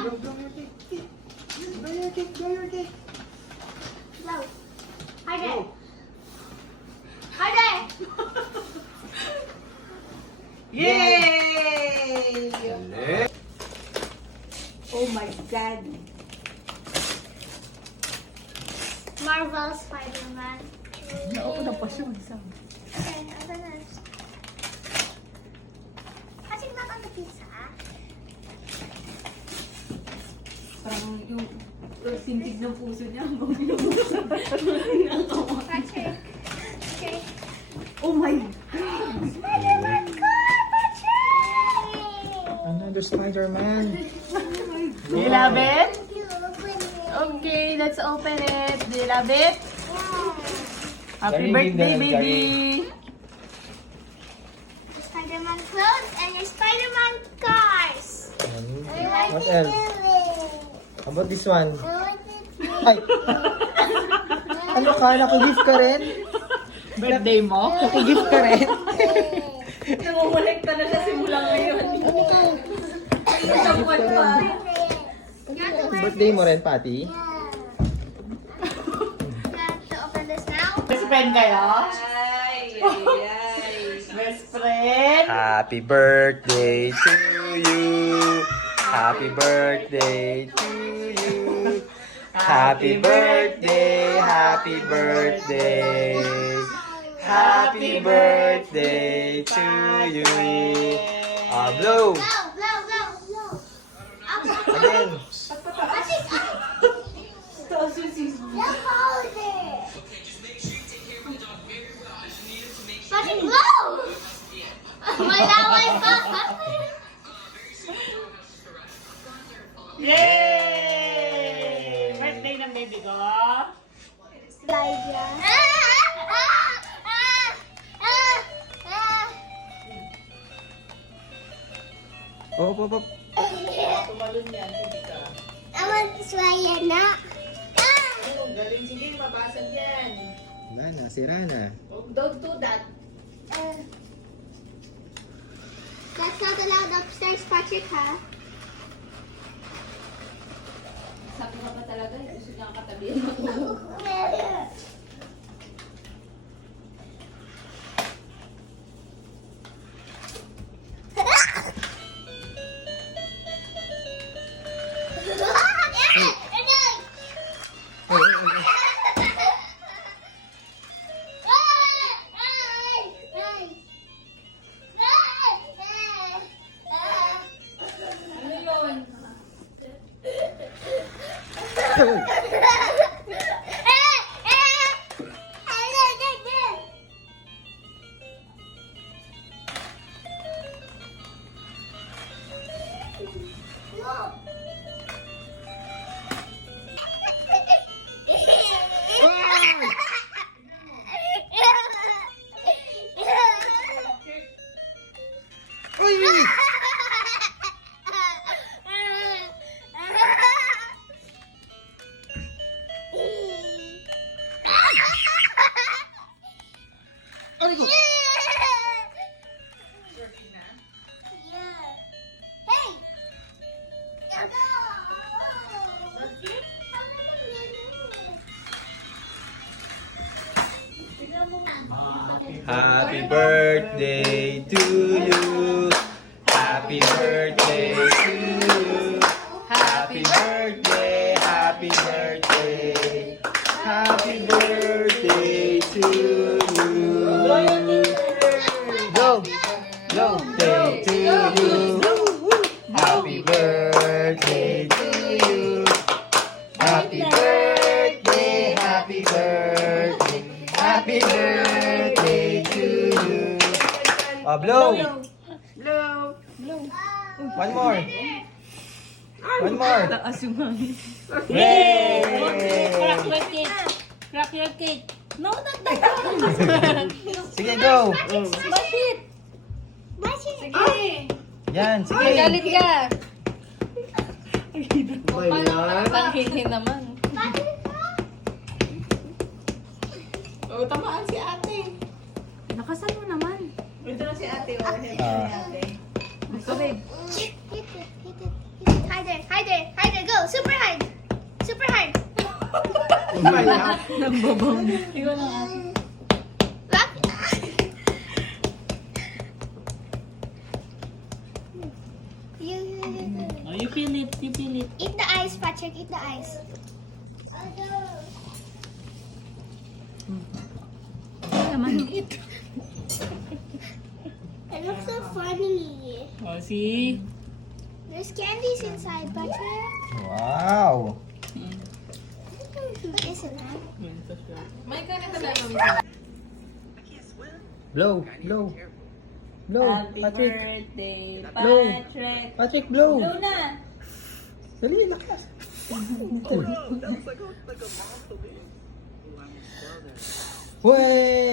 Go, go, your cake. Go, your cake. Go, your cake. Go. Hi there. Go. Hi there. Yay! Oh my God. Marvel Spider-Man. Nauna pa siya mag-isang. Okay, open this. Kasing not on the pizza. Parang yung sintig ng puso niya. Patrick. Okay. Oh my Spider-Man car, Patrick! Another Spider-Man. Do you love it? You open it. Okay, let's open it. Do you love it? Yeah. Happy Galing din birthday, dahil baby! Your Spider-Man clothes and your Spider-Man cars. What else? How about this one? Ay! Ano ka? Naku-gift ka rin? Birthday mo? Naku-gift ka rin? Namumulekta na siya simula ngayon. Isang buwan pa. Birthday mo rin, Patty? You have to open this now. Best friend kayo? Best friend? Happy birthday to you. Happy birthday to you. Happy birthday, happy birthday. Happy birthday to you. Blow. Blow, blow, blow, blow. Again. Patrick, Let's hold it. Patrick, blow. Malaway pa. Yay! Birthday ng baby ko. Elijah. Oh, oh, oh. Tumalon yan, hindi ka. I want to try it now. Oh, galing. Sige, mabasag yan. Wala na, sira na. Oh, don't do that. That's not allowed upstairs, Patrick, ha? Sabi ka pa talaga, gusto niya ang katabihan matulog. Ano yun? Happy birthday to you. Happy birthday to you. Happy birthday, happy birthday. Happy birthday to you. Go, go, day to you. Happy birthday to you. Happy birthday, happy birthday. Happy birthday to you. Blow. Blow. One more. One more. Taas yung hangin. Yay! Crack your cake. Crack your cake. No, not that. Sige, go. Smash it. Sige. Yan, sige. Magalit ka. Ba yan? Tanghihin naman. Oh, tamaan si ate. Nakasan mo naman. Ito na si ate. Oh, Ah. ate. Gusto, babe. Hit it. Hide there. Hide there. super hard. Super hard. Nagbabang. Ikaw na ate. Rock. Oh, you feel it. You feel it. Eat the ice, Patrick. Eat the ice. Naman. It looks so funny. Oh, see? There's candies inside, Patrick. Wow. What is it, man? May ganito na naman. Blow, blow. Blow, Happy Patrick. birthday, Blow. Patrick. Patrick, blow. Blow na. Dali, lakas. Uy.